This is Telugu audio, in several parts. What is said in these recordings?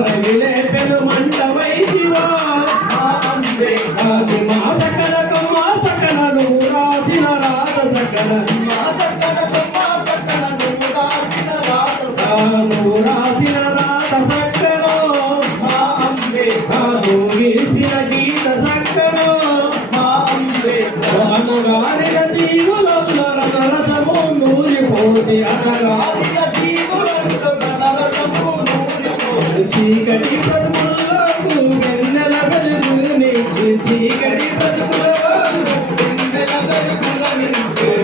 రవిలే పెను మంటవైతివా మా సకల నువ్వు రాసిన రాత సకల నువ్వు రాసిన రాత సక్కను నువ్వు గీసిన గీత సక్కను అనగారిన జీవులందర నరసము నూరిపోసి అనగారిన చీకటి బ్రతుకులకు వెన్నెల వెలుగునిచ్చి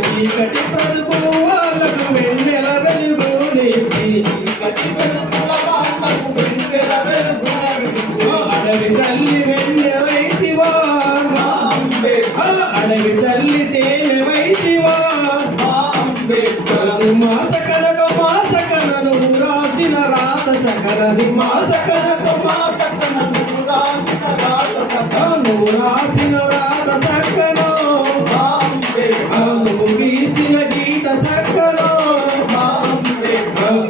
చీకటి బ్రతుకు వాళ్ళకు వెన్నెల వెలుగునిచ్చి అడవి తల్లి వెన్నెలైతివా అడవి తల్లి తేనెవైతివా మా సకల నువ్వు రాసిన రాత సకలది మా సకల నువ్వు రాసిన రాత సక్కను నువ్వు గీసిన గీత సక్కను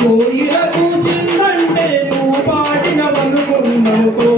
కోయిల కూసిందంటే నువ్వు పాడిన వనుకున్నావు